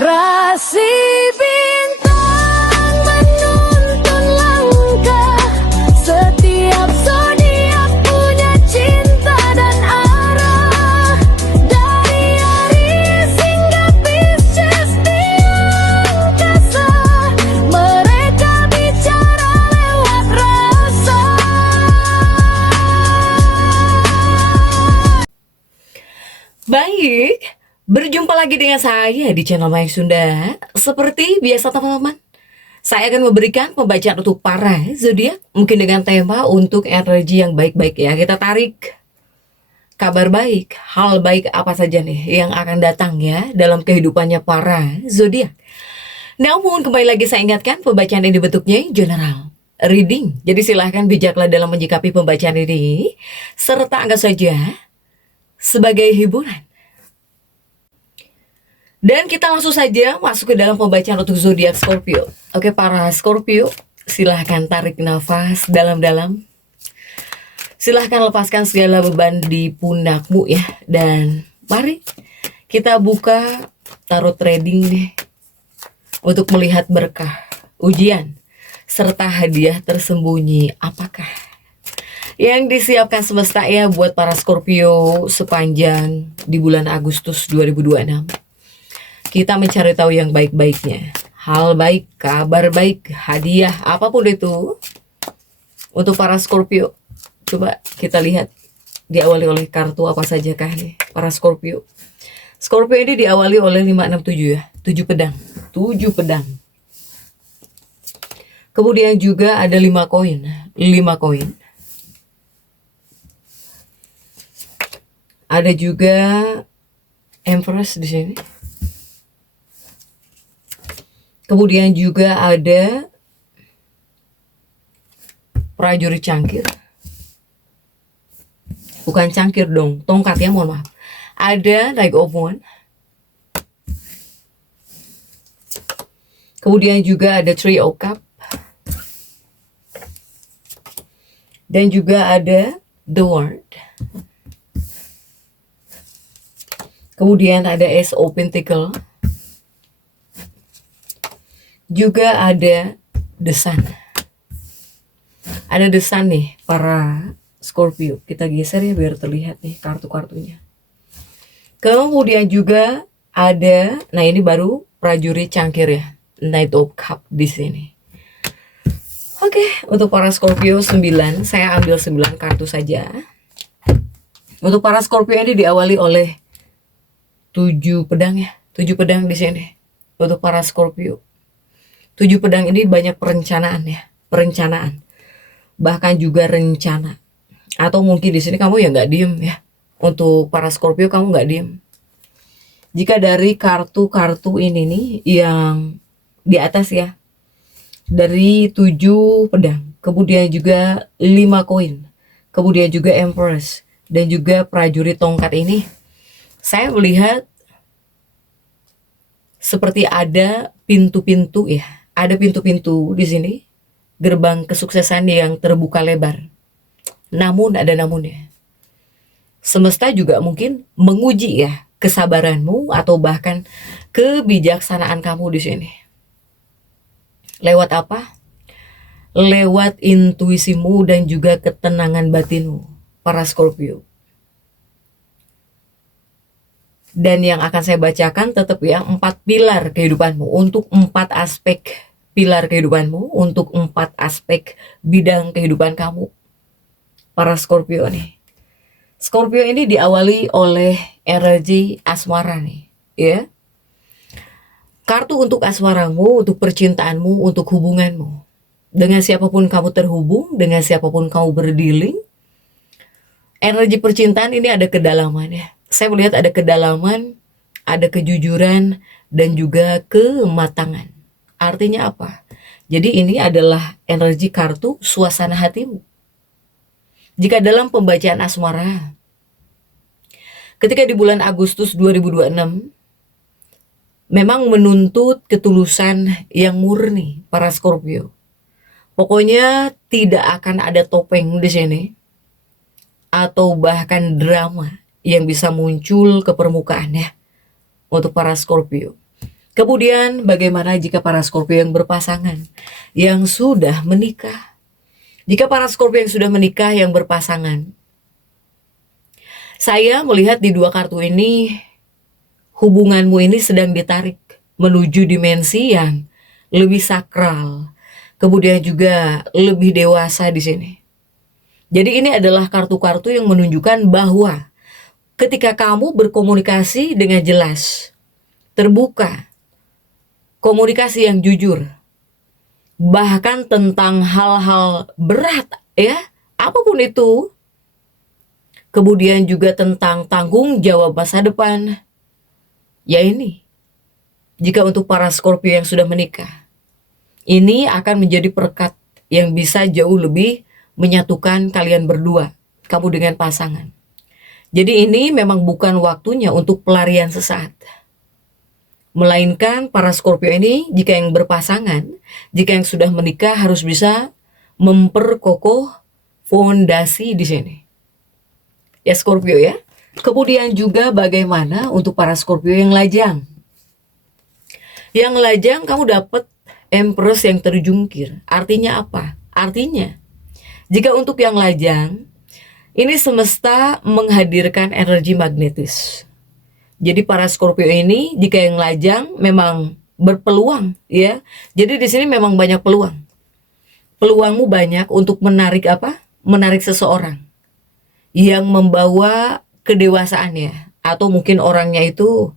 Rasi bintang menuntun langkah, setiap zodiak punya cinta dan arah. Dari Aries hingga Pisces di angkasa, mereka bicara lewat rasa. Baik, berjumpa lagi dengan saya di channel Mayang Sunda. Seperti biasa teman-teman, saya akan memberikan pembacaan untuk para zodiak, mungkin dengan tema untuk energi yang baik-baik ya. Kita tarik kabar baik, hal baik apa saja nih yang akan datang ya dalam kehidupannya para zodiak. Namun kembali lagi saya ingatkan, pembacaan ini bentuknya general reading. Jadi silahkan bijaklah dalam menyikapi pembacaan ini, serta anggap saja sebagai hiburan. Dan kita langsung saja masuk ke dalam pembacaan untuk zodiak Scorpio. Oke, para Scorpio, silahkan tarik nafas dalam-dalam. Silahkan lepaskan segala beban di pundakmu ya. Dan mari kita buka tarot trading nih, untuk melihat berkah, ujian, serta hadiah tersembunyi apakah yang disiapkan semesta ya buat para Scorpio sepanjang di bulan Agustus 2026. Kita mencari tahu yang baik-baiknya, hal baik, kabar baik, hadiah, apapun itu untuk para Scorpio. Coba kita lihat diawali oleh kartu apa saja kah nih para Scorpio. Scorpio ini diawali oleh 567 ya, 7 pedang, 7 pedang. Kemudian juga ada 5 koin, 5 koin. Ada juga Empress di sini. Kemudian juga ada prajurit cangkir. Bukan cangkir dong, tongkat ya, mohon maaf. Ada Knight of Wands. Kemudian juga ada Three of Cups. Dan juga ada The World. Kemudian ada Ace of Pentacles. Juga ada The Sun. Ada The Sun nih para Scorpio. Kita geser ya biar terlihat nih kartu-kartunya. Kemudian juga ada, nah ini baru prajurit cangkir ya, Knight of Cups di sini. Oke, untuk para Scorpio 9, saya ambil 9 kartu saja. Untuk para Scorpio ini diawali oleh 7 pedang ya, 7 pedang di sini. Untuk para Scorpio, 7 pedang ini banyak perencanaan ya, perencanaan, bahkan juga rencana. Atau mungkin di sini kamu ya nggak diem ya. Untuk para Scorpio kamu nggak diem. Jika dari kartu-kartu ini nih yang di atas ya, dari 7 pedang, kemudian juga 5 koin, kemudian juga Empress, dan juga prajurit tongkat ini, saya melihat seperti ada pintu-pintu ya, ada pintu-pintu di sini, gerbang kesuksesan yang terbuka lebar. Namun ada namunnya. Semesta juga mungkin menguji ya kesabaranmu atau bahkan kebijaksanaan kamu di sini. Lewat apa? Lewat intuisimu dan juga ketenangan batinmu, para Scorpio. Dan yang akan saya bacakan tetap ya 4 pilar kehidupanmu, untuk 4 aspek pilar kehidupanmu, untuk 4 aspek bidang kehidupan kamu, para Scorpio nih. Scorpio ini diawali oleh energi asmara nih ya. Kartu untuk asmaramu, untuk percintaanmu, untuk hubunganmu. Dengan siapapun kamu terhubung, dengan siapapun kamu berdealing, energi percintaan ini ada kedalaman ya. Saya melihat ada kedalaman, ada kejujuran, dan juga kematangan. Artinya apa? Jadi ini adalah energi kartu suasana hatimu. Jika dalam pembacaan asmara, ketika di bulan Agustus 2026, memang menuntut ketulusan yang murni para Scorpio. Pokoknya tidak akan ada topeng di sini, atau bahkan drama yang bisa muncul ke permukaan ya untuk para Scorpio. Kemudian bagaimana jika para Scorpio yang berpasangan, yang sudah menikah? Jika para Scorpio yang sudah menikah, yang berpasangan, saya melihat di dua kartu ini, hubunganmu ini sedang ditarik menuju dimensi yang lebih sakral, kemudian juga lebih dewasa di sini. Jadi ini adalah kartu-kartu yang menunjukkan bahwa ketika kamu berkomunikasi dengan jelas, terbuka, komunikasi yang jujur, bahkan tentang hal-hal berat ya, apapun itu, kemudian juga tentang tanggung jawab masa depan, ya ini, jika untuk para Scorpio yang sudah menikah, ini akan menjadi perekat yang bisa jauh lebih menyatukan kalian berdua, kamu dengan pasangan. Jadi ini memang bukan waktunya untuk pelarian sesaat. Melainkan para Scorpio ini, jika yang berpasangan, jika yang sudah menikah harus bisa memperkokoh fondasi di sini. Ya Scorpio ya. Kemudian juga bagaimana untuk para Scorpio yang lajang. Yang lajang kamu dapat Empress yang terjungkir. Artinya apa? Artinya, jika untuk yang lajang, ini semesta menghadirkan energi magnetis. Jadi para Scorpio ini, jika yang lajang memang berpeluang ya. Jadi di sini memang banyak peluang. Peluangmu banyak untuk menarik apa? Menarik seseorang yang membawa kedewasaannya, atau mungkin orangnya itu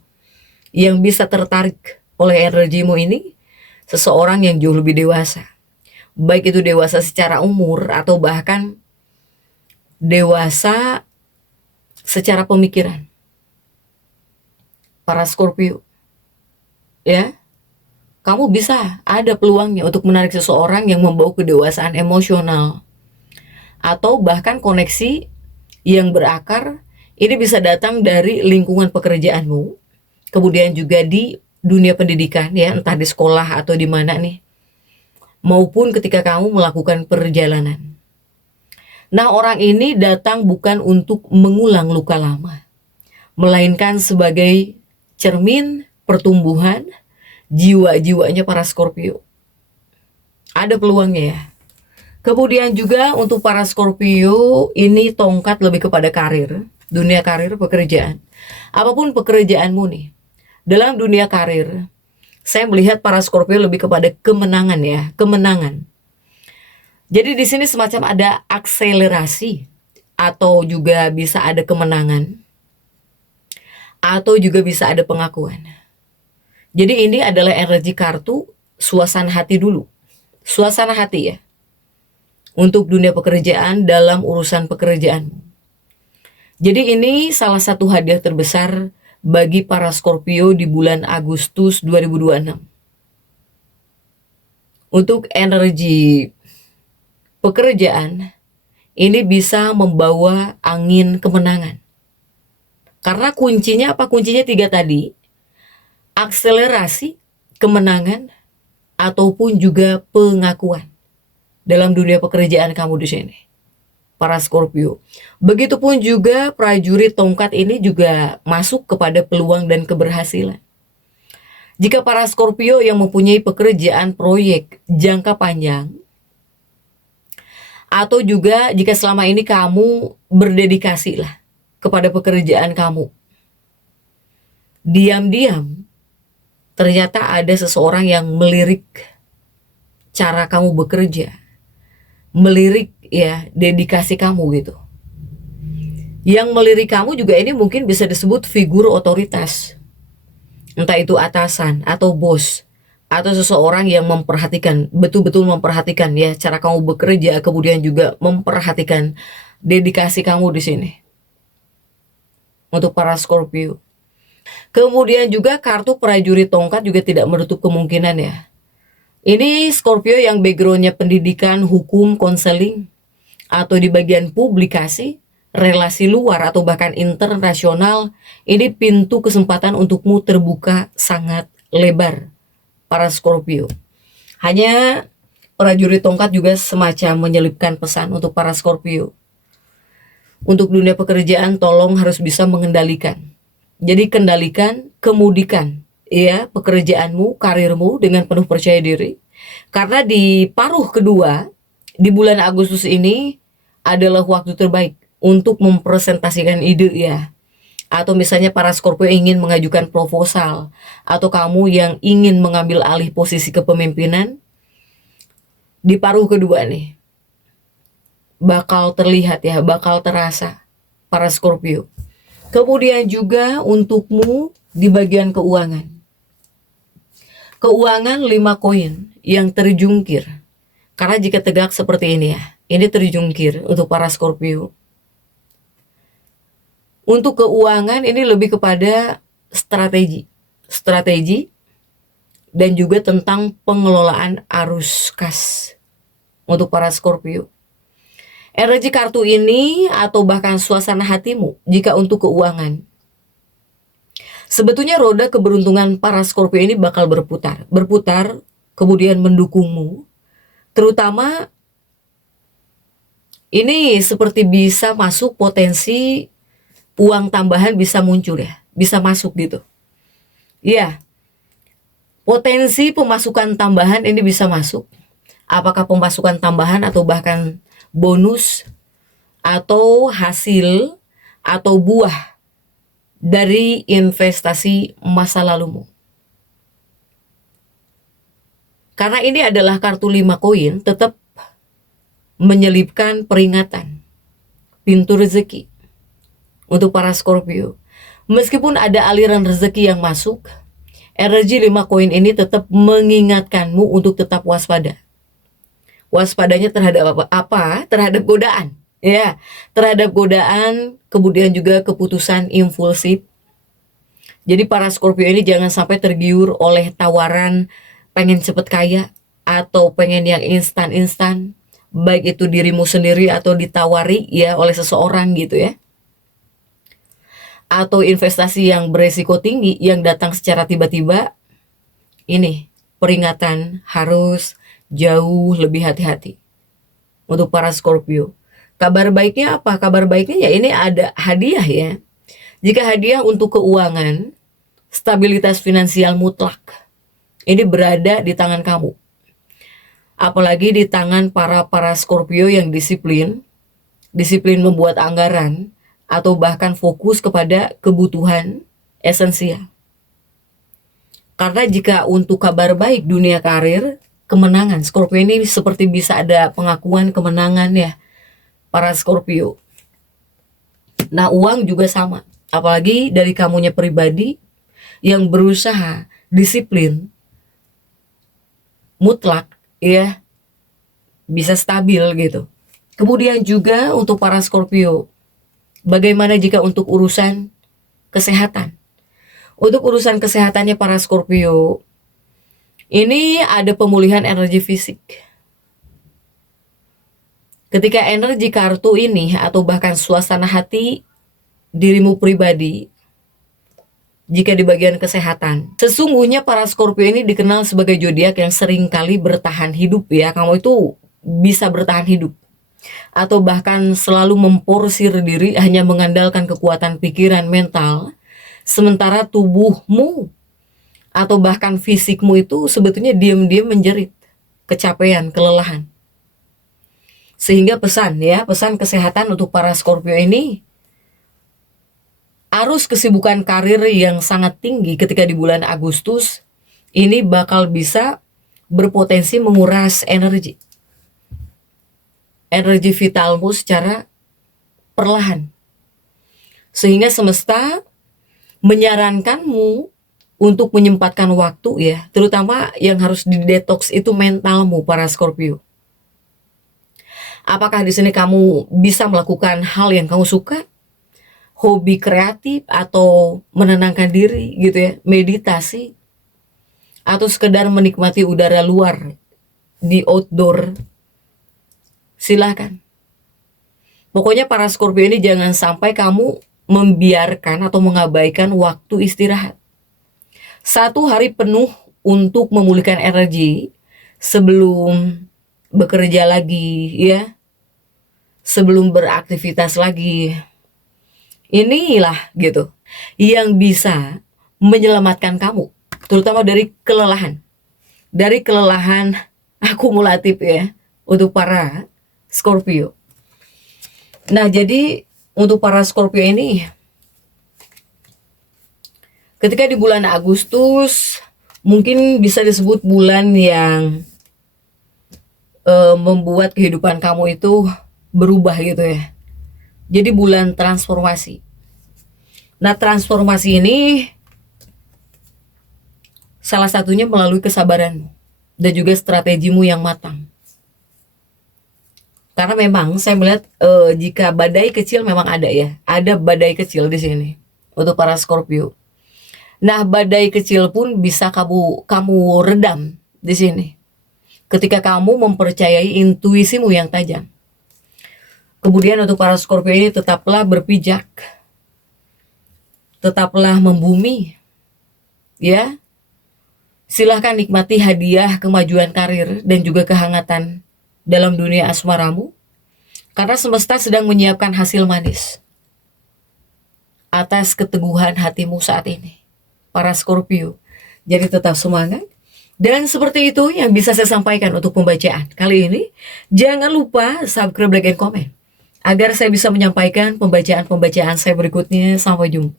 yang bisa tertarik oleh energimu ini, seseorang yang jauh lebih dewasa. Baik itu dewasa secara umur atau bahkan dewasa secara pemikiran. Para Scorpio, ya, kamu bisa ada peluangnya untuk menarik seseorang yang membawa kedewasaan emosional, atau bahkan koneksi yang berakar. Ini bisa datang dari lingkungan pekerjaanmu, kemudian juga di dunia pendidikan, ya, entah di sekolah atau di mana nih, maupun ketika kamu melakukan perjalanan. Nah, orang ini datang bukan untuk mengulang luka lama, melainkan sebagai cermin pertumbuhan jiwa-jiwanya para Scorpio. Ada peluangnya ya. Kemudian juga untuk para Scorpio, ini tongkat lebih kepada karir, dunia karir, pekerjaan. Apapun pekerjaanmu nih, dalam dunia karir, saya melihat para Scorpio lebih kepada kemenangan ya, kemenangan. Jadi di sini semacam ada akselerasi, atau juga bisa ada kemenangan, atau juga bisa ada pengakuan. Jadi ini adalah energi kartu suasana hati dulu. Suasana hati ya. Untuk dunia pekerjaan dalam urusan pekerjaan. Jadi ini salah satu hadiah terbesar bagi para Scorpio di bulan Agustus 2026. Untuk energi pekerjaan, ini bisa membawa angin kemenangan. Karena kuncinya apa? Kuncinya 3 tadi. Akselerasi, kemenangan, ataupun juga pengakuan dalam dunia pekerjaan kamu di sini, para Scorpio. Begitupun juga prajurit tongkat ini juga masuk kepada peluang dan keberhasilan. Jika para Scorpio yang mempunyai pekerjaan proyek jangka panjang, atau juga jika selama ini kamu berdedikasi lah kepada pekerjaan kamu, diam-diam ternyata ada seseorang yang melirik cara kamu bekerja, melirik ya dedikasi kamu gitu. Yang melirik kamu juga ini mungkin bisa disebut figur otoritas, entah itu atasan atau bos, atau seseorang yang memperhatikan, betul-betul memperhatikan ya cara kamu bekerja, kemudian juga memperhatikan dedikasi kamu di sini. Untuk para Scorpio. Kemudian juga kartu prajurit tongkat juga tidak menutup kemungkinan ya. Ini Scorpio yang backgroundnya pendidikan, hukum, konseling, atau di bagian publikasi, relasi luar, atau bahkan internasional. Ini pintu kesempatan untukmu terbuka sangat lebar, para Scorpio. Hanya prajurit tongkat juga semacam menyelipkan pesan untuk para Scorpio. Untuk dunia pekerjaan tolong harus bisa mengendalikan. Jadi kendalikan, kemudikan ya pekerjaanmu, karirmu dengan penuh percaya diri. Karena di paruh kedua di bulan Agustus ini adalah waktu terbaik untuk mempresentasikan ide ya. Atau misalnya para Scorpio ingin mengajukan proposal, atau kamu yang ingin mengambil alih posisi kepemimpinan, di paruh kedua nih bakal terlihat ya, bakal terasa para Scorpio. Kemudian juga untukmu di bagian keuangan. Keuangan 5 koin yang terjungkir. Karena jika tegak seperti ini ya, ini terjungkir untuk para Scorpio. Untuk keuangan ini lebih kepada strategi dan juga tentang pengelolaan arus kas untuk para Scorpio. Energi kartu ini atau bahkan suasana hatimu jika untuk keuangan. Sebetulnya roda keberuntungan para Scorpio ini bakal berputar kemudian mendukungmu. Terutama ini seperti bisa masuk potensi uang tambahan bisa muncul ya, bisa masuk gitu. Iya, potensi pemasukan tambahan ini bisa masuk. Apakah pemasukan tambahan atau bahkan bonus atau hasil atau buah dari investasi masa lalumu. Karena ini adalah kartu 5 koin, tetap menyelipkan peringatan pintu rezeki untuk para Scorpio. Meskipun ada aliran rezeki yang masuk, energi 5 koin ini tetap mengingatkanmu untuk tetap waspada. Waspadanya terhadap apa? Terhadap godaan. Ya, terhadap godaan, kemudian juga keputusan impulsif. Jadi para Scorpio ini jangan sampai tergiur oleh tawaran pengen cepet kaya atau pengen yang instan-instan, baik itu dirimu sendiri atau ditawari ya oleh seseorang gitu ya. Atau investasi yang beresiko tinggi yang datang secara tiba-tiba. Ini peringatan harus jauh lebih hati-hati untuk para Scorpio. Kabar baiknya apa? Kabar baiknya ya ini ada hadiah ya. Jika hadiah untuk keuangan, stabilitas finansial mutlak ini berada di tangan kamu. Apalagi di tangan para Scorpio yang disiplin membuat anggaran, atau bahkan fokus kepada kebutuhan esensial. Karena jika untuk kabar baik dunia karir, kemenangan, Scorpio ini seperti bisa ada pengakuan kemenangan ya, para Scorpio. Nah uang juga sama, apalagi dari kamunya pribadi yang berusaha disiplin, mutlak ya, bisa stabil gitu. Kemudian juga untuk para Scorpio, bagaimana jika untuk urusan kesehatan? Untuk urusan kesehatannya para Scorpio, ini ada pemulihan energi fisik. Ketika energi kartu ini atau bahkan suasana hati dirimu pribadi, jika di bagian kesehatan, sesungguhnya para Scorpio ini dikenal sebagai zodiak yang sering kali bertahan hidup ya. Kamu itu bisa bertahan hidup, atau bahkan selalu memporsir diri hanya mengandalkan kekuatan pikiran mental, sementara tubuhmu atau bahkan fisikmu itu sebetulnya diam-diam menjerit kecapean, kelelahan. Sehingga pesan kesehatan untuk para Scorpio ini, arus kesibukan karir yang sangat tinggi ketika di bulan Agustus ini bakal bisa berpotensi menguras energi vitalmu secara perlahan. Sehingga semesta menyarankanmu untuk menyempatkan waktu ya, terutama yang harus didetoks itu mentalmu para Scorpio. Apakah di sini kamu bisa melakukan hal yang kamu suka? Hobi kreatif atau menenangkan diri gitu ya, meditasi, atau sekedar menikmati udara luar di outdoor, silakan. Pokoknya para Scorpio ini jangan sampai kamu membiarkan atau mengabaikan waktu istirahat. 1 hari penuh untuk memulihkan energi sebelum bekerja lagi ya, sebelum beraktivitas lagi. Inilah gitu yang bisa menyelamatkan kamu, terutama dari kelelahan. Dari kelelahan akumulatif ya, untuk para Scorpio. Nah, jadi untuk para Scorpio ini, ketika di bulan Agustus, mungkin bisa disebut bulan yang membuat kehidupan kamu itu berubah gitu ya. Jadi bulan transformasi. Nah, transformasi ini salah satunya melalui kesabaranmu dan juga strategimu yang matang. Karena memang saya melihat jika badai kecil memang ada ya, ada badai kecil di sini untuk para Scorpio. Nah, badai kecil pun bisa kamu redam di sini ketika kamu mempercayai intuisimu yang tajam. Kemudian untuk para Scorpio ini tetaplah berpijak, tetaplah membumi, ya. Silahkan nikmati hadiah kemajuan karir dan juga kehangatan dalam dunia asmaramu, karena semesta sedang menyiapkan hasil manis atas keteguhan hatimu saat ini, para Scorpio. Jadi tetap semangat. Dan seperti itu yang bisa saya sampaikan untuk pembacaan kali ini. Jangan lupa subscribe, like, dan komen agar saya bisa menyampaikan pembacaan-pembacaan saya berikutnya. Sampai jumpa.